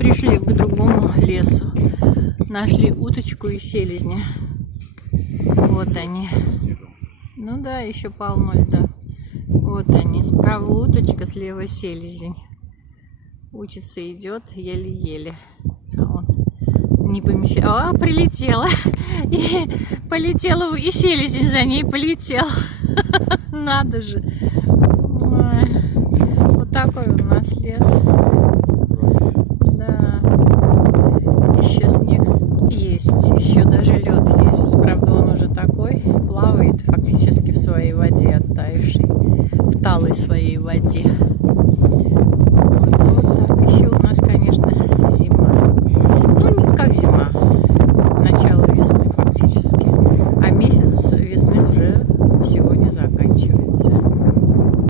Пришли к другому лесу. Нашли уточку и селезня. Вот они. Ну да, еще полно льда. Вот они. Справа уточка, слева селезень. Учится, идет еле-еле. Не помещает. О, прилетела. И полетела, и селезень за ней полетел. Надо же. Вот такой у нас лес.